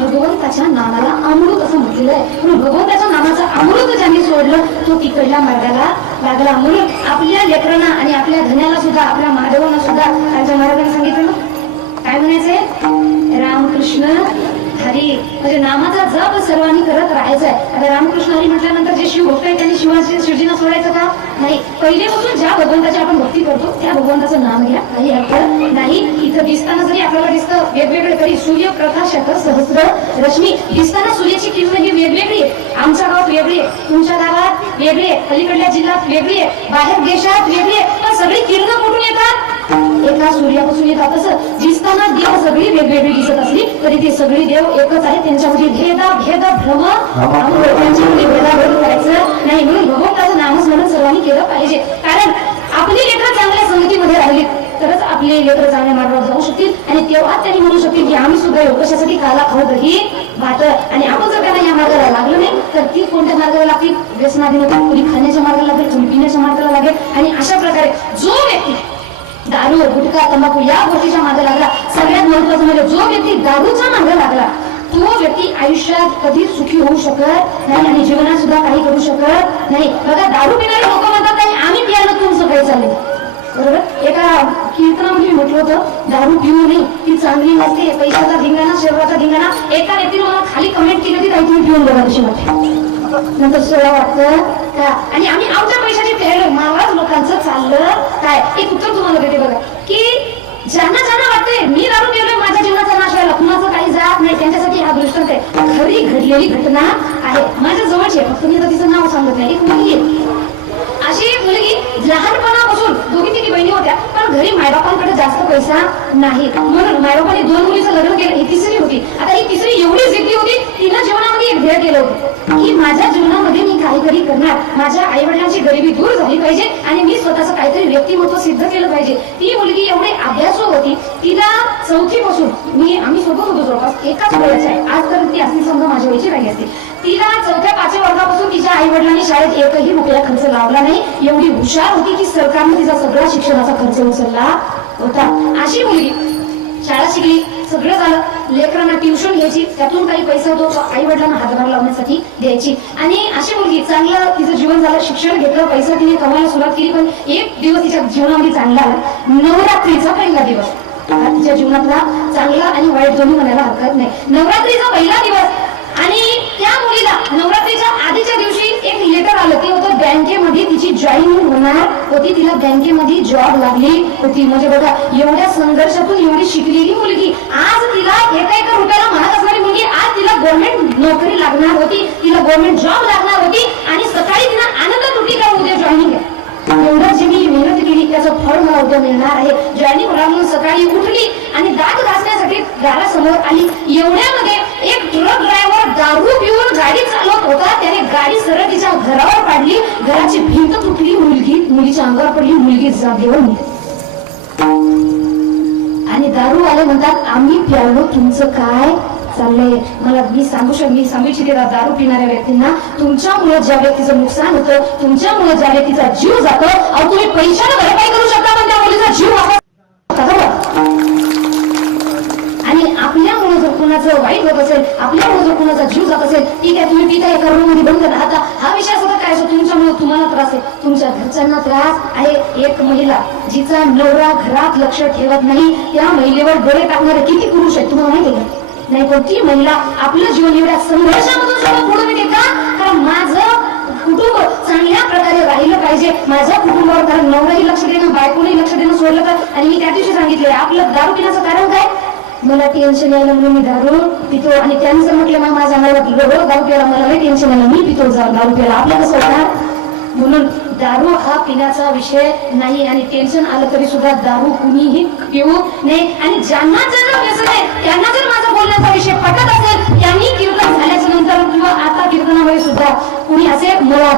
भगवंताच्या नामाला अमृत असं म्हटलेलं आहे. पण भगवंताच्या नामाचं अमृत ज्यांनी सोडलं तो तिकडल्या मार्गाला लागला. म्हणून आपल्या लेकरांना आणि आपल्या धन्याला सुद्धा, आपल्या माधवांना सुद्धा त्यांच्या महाराजांनी सांगितलं काय म्हणायचंय, रामकृष्ण हरी, म्हणजे नामाचा जप सर्वांनी करत राहायचा आहे. आता रामकृष्ण हरी म्हटल्यानंतर जे शिव भक्त आहे त्यांनी शिवजींना सोडायचं का नाही. पहिलेपासून ज्या भगवंताची आपण भक्ती करतो त्या भगवंताचं नाम घ्या, काही अर्थ नाही. इथं दिसताना जरी आपल्याला दिसतं वेगवेगळे तरी सूर्यप्रकाशक सहस्र रश्मी दिसताना सूर्याची किरण ही वेगवेगळी आहे. आमच्या गावात वेगळी आहे, तुमच्या गावात वेगळी आहे, अलीकडल्या जिल्ह्यात वेगळी आहे, बाहेर देशात वेगळी आहे, पण सगळी किरण कुठून येतात, एका सूर्यापासून येतात. तसं दिसताना देव सगळी वेगवेगळी दिसत असली तरी ते सगळी देव एकच आहे. त्यांच्यामध्ये भेद भ्रम त्यांच्यामध्ये भेदाभेद करायचं नाही. म्हणून भगवंताचं नामस्मरण सर्वांनी केलं पाहिजे. कारण आपली लेकरं चांगल्या संगतीमध्ये राहिली तरच आपले लेकरं चांगल्या मार्गावर जाऊ शकतील आणि तेव्हा त्यांनी म्हणू शकतील की आम्ही सुद्धा येऊ. कशासाठी, काला खाऊ दही भात. आणि आपण जर त्यांना या मार्गाला लागलं नाही तर ती कोणत्या मार्गाला लागतील, व्यसनाधीन, कोणी खाण्याच्या मार्गाला लागेल, कोणी पिण्याच्या मार्गाला लागेल. आणि अशा प्रकारे जो व्यक्ती दारू, गुटखा, तंबाखू या गोष्टीच्या मागे लागला, सगळ्यात महत्वाचं म्हणजे जो व्यक्ती दारूच्या मागे लागला तो व्यक्ती आयुष्यात कधी सुखी होऊ शकत नाही आणि जीवनात सुद्धा काही करू शकत नाही. बघा, दारू पिणारे लोक म्हणतात नाही आम्ही पियाला तुमचं काही चालेल, बरोबर. एका कीर्तनामध्ये म्हटलं होतं दारू पिऊ नये, ती चांगली नसते, पैशाचा धिंगाणा, शरीराचा धिंगाणा. एका व्यक्तीने मला खाली कमेंट केली होती, काही तुम्ही पिऊन बघा कशी वाटते. नंतर सोडा वाटतं का, आणि आम्ही आमच्या पैशाची फेड महाराज लोकांचं चाललं काय. एक उत्तर तुम्हाला देते बघा, की ज्यांना वाटते मी दारू पिलोय माझ्या जीवनाचा नाश व्हायला, कुणाचं काही जात नाही, त्यांच्यासाठी हा दृष्टांत आहे. खरी घडलेली घटना आहे, माझ्या जवळची. फक्त मी आता तिचं नाव सांगत नाही. एक मुलगी, अशी मुलगी लहानपणापासून दोघी तिघी बहिणी होत्या, पण घरी मायबापांकडे जास्त पैसा नाही, म्हणून मायबापाने 2 मुलीचं लग्न केलं. ही तिसरी होती. आता ही तिसरी एवढी जिद्दी होती, तिनं जीवनामध्ये एक ध्येय केलं होतं की माझ्या जीवनामध्ये मी काहीतरी करणार, माझ्या आई वडिलांची गरिबी दूर झाली पाहिजे आणि मी स्वतःचं काहीतरी व्यक्तिमत्व सिद्ध केलं पाहिजे. ती मुलगी एवढी अभ्यासू होती, तिला 4थी पासून आम्ही सोबत होतो जवळपास, एकाच वयाची आहे. आज तर ती असली समजा माझ्या वयाची राहिली असते. तिला 4थ्या-5व्या वर्गापासून तिच्या आई वडिलांनी शाळेत एकही रुपया खर्च लावला नाही. एवढी हुशार होती की सरकारने तिचा सगळा शिक्षणाचा खर्च उचलला होता. अशी मुलगी शाळा शिकली, सगळं झालं, लेकरांना ट्युशन घ्यायची, त्यातून काही पैसा होतो तो आई वडिलांना हातभार लावण्यासाठी द्यायची. आणि अशी मुलगी चांगलं तिचं जीवन झालं, शिक्षण घेतलं, पैसा तिने कमायला सुरुवात केली. पण एक दिवस तिच्या जीवनामध्ये चांगला आला, नवरात्रीचा पहिला दिवस. तिच्या जीवनातला चांगला आणि वाईट दोन्ही म्हणायला हरकत नाही. नवरात्रीचा पहिला दिवस, आणि त्या मुलीला नवरात्रीच्या आधीच्या दिवशी एक लेटर आलं. ते होतं बँकेमध्ये तिची जॉईनिंग होणार होती, तिला बँकेमध्ये जॉब लागली होती. म्हणजे बघा, एवढ्या संघर्षातून एवढी शिकलेली मुलगी, आज तिला एका रुपयाला म्हणत असणारी मुलगी, आज तिला गव्हर्नमेंट नोकरी लागणार होती, तिला गव्हर्नमेंट जॉब लागणार होती. आणि सकाळी तिला आनंद तुटी का उद्या जॉईनिंग आहे, एवढं जी मी मेहनत केली त्याचं फळ मला उद्या मिळणार आहे. जॉईनिंग होणार म्हणून सकाळी उठली आणि दात घासण्यासाठी दारासमोर आली. एवढ्यामध्ये एक ट्रक ड्रायव्हर दारू पिऊन गाडी चालवत होता, त्याने गाडी सरळ तिच्या घरावर पाडली, घराची भिंत तुटली, मुलीच्या अंगावर पडली, मुलगी जागेवर मेली. आणि दारू आले म्हणतात आम्ही प्यालो, तुमचं काय चाललंय. मला मी सांगू इच्छिते दारू पिणाऱ्या व्यक्तींना, तुमच्यामुळे ज्या व्यक्तीचं नुकसान होतं, तुमच्यामुळे ज्या व्यक्तीचा जीव जातो, अहो तुम्ही पैशाने भरपाई करू शकता पण त्या मुलीचा जीव वाचवू. आणि आपल्यामुळे जर कुणाचं वाईट होत असेल, आपल्यामुळे जर कुणाचा जीव जात असेल, ठीक आहे तुम्ही पिता एका रूम मध्ये बंद करा. आता हा विषय सुद्धा काय असतो, तुमच्यामुळे तुम्हाला त्रास आहे, तुमच्या घरच्यांना त्रास आहे. एक महिला जिचा नवरा घरात लक्ष ठेवत नाही, त्या महिलेवर डोळे टाकणारे किती पुरुष आहेत तुम्हाला माहिती आहे नाही. पण ती महिला आपलं जीवन एवढ्या संघर्षामधून सुद्धा पुढे नेते का, कारण माझं कुटुंब चांगल्या प्रकारे राहिलं पाहिजे, माझ्या कुटुंबावर. कारण नवराही लक्ष देणं, बायकोही लक्ष देणं सोडलं तर. आणि मी त्या दिवशी सांगितले आपलं दारू पिण्याचं कारण काय, मला टेन्शन यायला म्हणून मी दारू पितो. आणि त्यांनी जर म्हटलं मग माझ्या मला दारू प्यायला मला नाही टेन्शन यायला, मी पितो दारू प्यायला, आपलं कसं होणार. म्हणून दारू हा पिण्याचा विषय नाही. आणि टेन्शन आलं तरी सुद्धा दारू कुणीही पिऊ नये. आणि ज्यांना व्यसन आहे त्यांना जर माझा बोलण्याचा विषय पटत असेल, त्यांनी कीर्तन झाल्याच्या नंतर किंवा आता कीर्तनामध्ये सुद्धा कुणी असे मला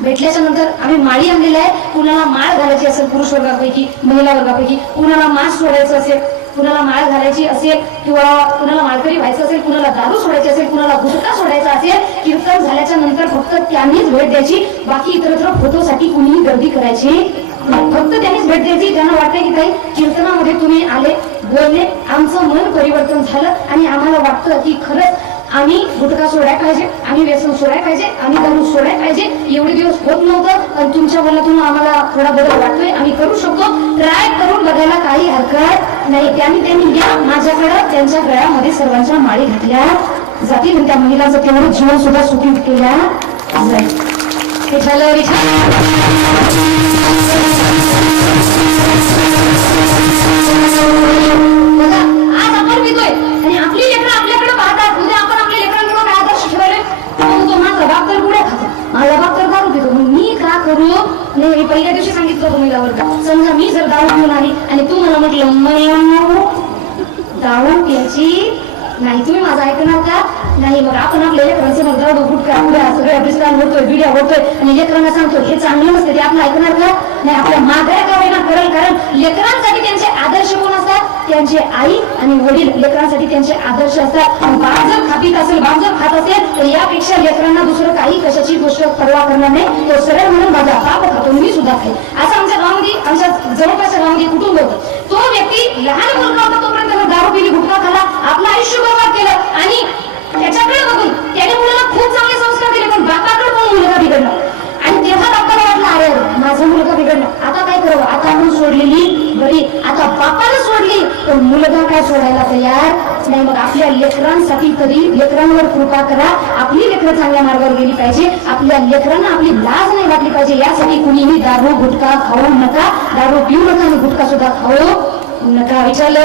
भेटल्याच्या नंतर आम्ही माळी आणलेला आहे. कुणाला माळ घालायची असेल पुरुष वर्गापैकी, महिला वर्गापैकी, कुणाला मास्क सोडायचं असेल, कुणाला माळ घालायची असेल, किंवा कुणाला माळकरी व्हायचं असेल, कुणाला दारू सोडायची असेल, कुणाला गुटखा सोडायचा असेल, कीर्तन झाल्याच्या नंतर फक्त त्यांनीच भेट द्यायची. बाकी इतरत्र फोटोसाठी कुणीही गर्दी करायची, फक्त त्यांनीच भेट द्यायची. ज्यांना वाटतं की काही कीर्तनामध्ये तुम्ही आले, बोलले आमचं मन परिवर्तन झालं आणि आम्हाला वाटतं की खरंच आम्ही गुटखा सोडायला पाहिजे, आम्ही व्यसन सोडायला पाहिजे, आम्ही दारू सोडायला पाहिजे. एवढे दिवस होत नव्हतं पण तुमच्या बोलण्यातून आम्हाला थोडा बदल वाटतोय. आम्ही करू शकतो, ट्राय करून बघायला काही हरकत नाही. त्यांनी या माझ्याकडं त्यांच्या गळ्यामध्ये सर्वांच्या माळी घातल्या जातील आणि त्या महिलांचं तेवढं जीवन सुद्धा सुखी केल्या जाईल. बघा आज आपण पितोय आणि आपली लेकरं आपल्याकडे पाहतात. उद्या आपण आपल्या लेकरांकडे काय आदर्श ठेवले, तो माझा बाप तर पुढे खातो, माझा बाप तर दारू पितो, मी का करू. नाही मी पहिल्या दिवशी सांगितलं तुम्ही का समजा मी जर दारू पिऊन आली आणि तू मला म्हटलं दारू प्यायची नाही, तुम्ही माझं ऐकणार का नाही. मग आपण आपल्या लेकरांसमोर दारू गुटखा सगळ्या डिस्काउंट होतोय, व्हिडिओ होतोय आणि लेकरांना सांगतो हे चांगलं नसते, ते आपण ऐकणार का नाही. आपल्या मागण्या का होईना करेल, कारण लेकरांसाठी त्यांचे आदर्श कोण असतात, त्यांचे आई आणि वडील लेकरांसाठी त्यांचे आदर्श असतात. बाप जर खापीत असेल, बाप जर खात असेल तर यापेक्षा लेकरांना दुसरं काही कशाची गोष्ट परवा करणार नाही. तो सरळ म्हणून माझा बाप खातो मी सुद्धा खाईल. असं आमच्या गावामध्ये, आमच्या जवळपासच्या गावामध्ये कुटुंब होतं. तो व्यक्ती लहान मुलगा होता तोपर्यंत त्याला दारू पिली, गुटखा खाला, आपलं आयुष्य बर्बाद केलं आणि त्याच्याकडे बघून त्याने मुलाला खूप चांगले संस्कार दिले, पण बापाकडे पण मुलगा बिघडला आणि तेव्हा बापाला वाटलं अरे माझा मुलगा बिघडला, आता काय करावं, आता आपण सोडलेली बरी, आता बापाला सोडली तर मुलगा काय सोडायला तयार नाही. मग आपल्या लेकरांसाठी तरी लेकरांवर कृपा करा. आपली लेकरं चांगल्या मार्गावर गेली पाहिजे, आपल्या लेकरांना आपली लाज नाही वाटली पाहिजे. यासाठी कुणीही दारू गुटखा खाऊ नका, दारू पिऊ नका आणि गुटखा सुद्धा खाऊ नका. विचारलं